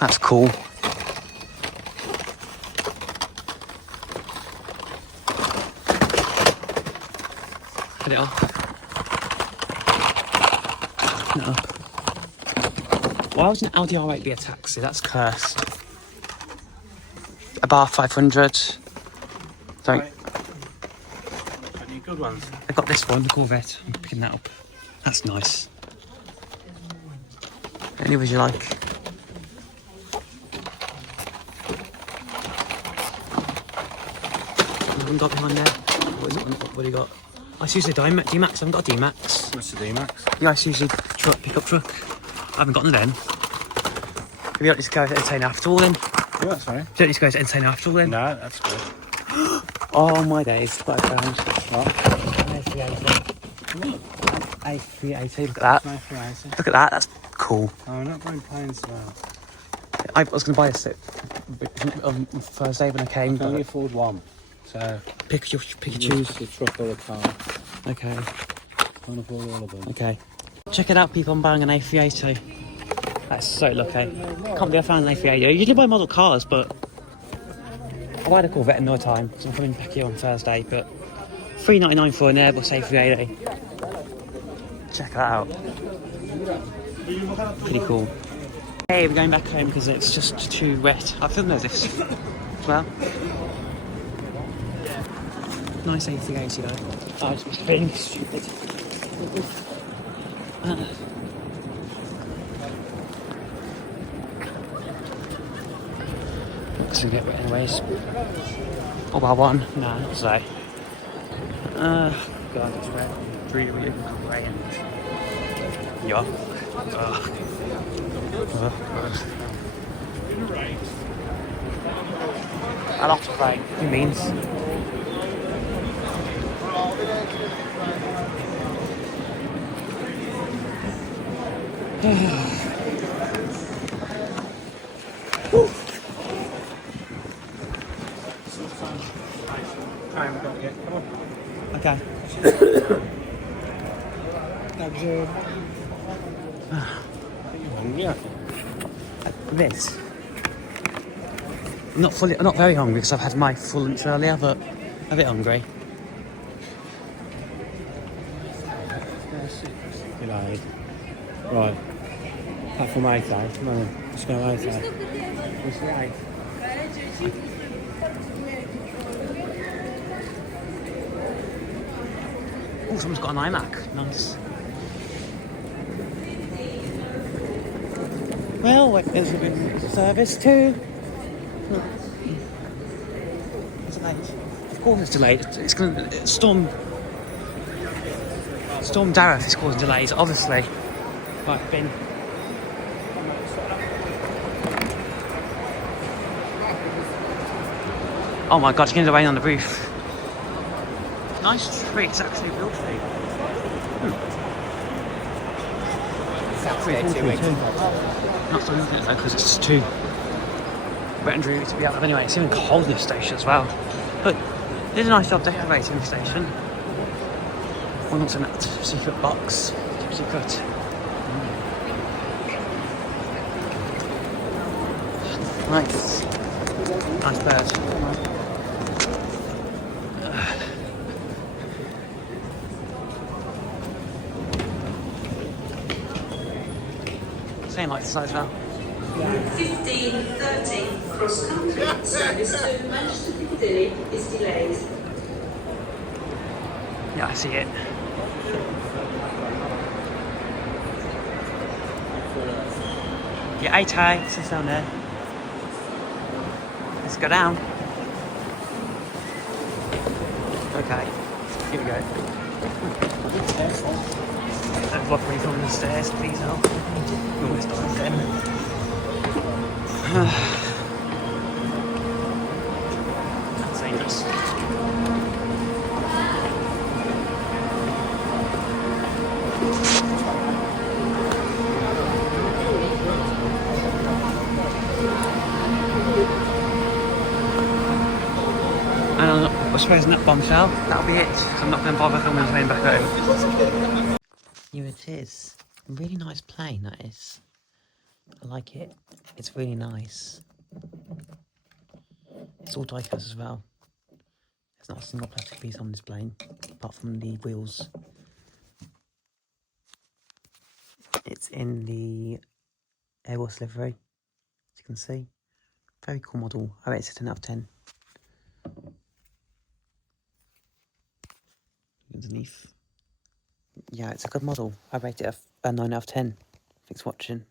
That's cool. Put it up. Put it up. Why would an Audi R8 be a taxi? That's cursed. A bar 500. Don't. Any good ones? I got this one, the Corvette. I'm picking that up. That's nice. Any would you like? I haven't got behind there. What is it? What do you got? I Isuzu D-Max. I haven't got a D-Max. What's the D-Max? The Isuzu truck, pickup truck. I haven't gotten it then. If you don't need to go to entertain after all then. What, sorry? You don't need to go to entertain after all then. No, that's good. Oh my days, what I found. What? An A380. An A380, look at that. Nice for ice. Look at that, that's cool. Oh, we're not going planes now. I was going to buy a sit on Thursday when I came. I can only But afford one. So, pick your you choose. the truck or the car. Okay, Can't afford all of them. okay. Check it out, people, I'm buying an A380. That's so lucky. Can't believe I found an A380. I usually buy model cars, but I buy a Corvette in no time because I'm coming back here on Thursday. But $399 for an Airbus A380. Check that out. Pretty cool. Hey, we're going back home because it's just too wet. I filmed this as well. Nice A380 though. I just was being stupid. It's gonna get wet anyways. Oh, well, one. No, not today. God, it's wet. Really grey and yuck. A lot of rain. It means. Okay. Yeah. A bit. I'm not very hungry because I've had my full lunch earlier, but a bit hungry. Delayed. Right. Platform 8, eh? Come on then. Let's go 8, eh? What's the 8? Oh, someone's got an iMac. Nice. Well, there's a bit of service too. It's delayed. Of course it's delayed. It's going to... Storm Dareth is causing delays, obviously. Right, bin. Oh my god, it's getting the rain on the roof. Nice tree, it's actually a real tree. Not so looking at it though, because it's too wet and dreary to be out of anyway. It's even cold in this station as well. But they did a nice job decorating the station. One wants in that secret box. Top secret. Right. Nice bird. Same like this as well. 15:30 cross country service to Manchester Piccadilly is delayed. Yeah, I see it. Yeah, 8A, it says down there. Let's go down. Okay, here we go. Don't block me from the stairs, please help. We almost died then. That's dangerous. And I suppose in that bombshell, that'll be it. I'm not going to bother filming the plane back home. Here it is. A really nice plane, that is. I like it. It's really nice. It's all die-cast as well. There's not a single plastic piece on this plane, apart from the wheels. It's in the Airbus livery, as you can see. Very cool model. I rate it a 10 out of 10. Underneath. Yeah, it's a good model. I rate it a 9 out of 10. Thanks for watching.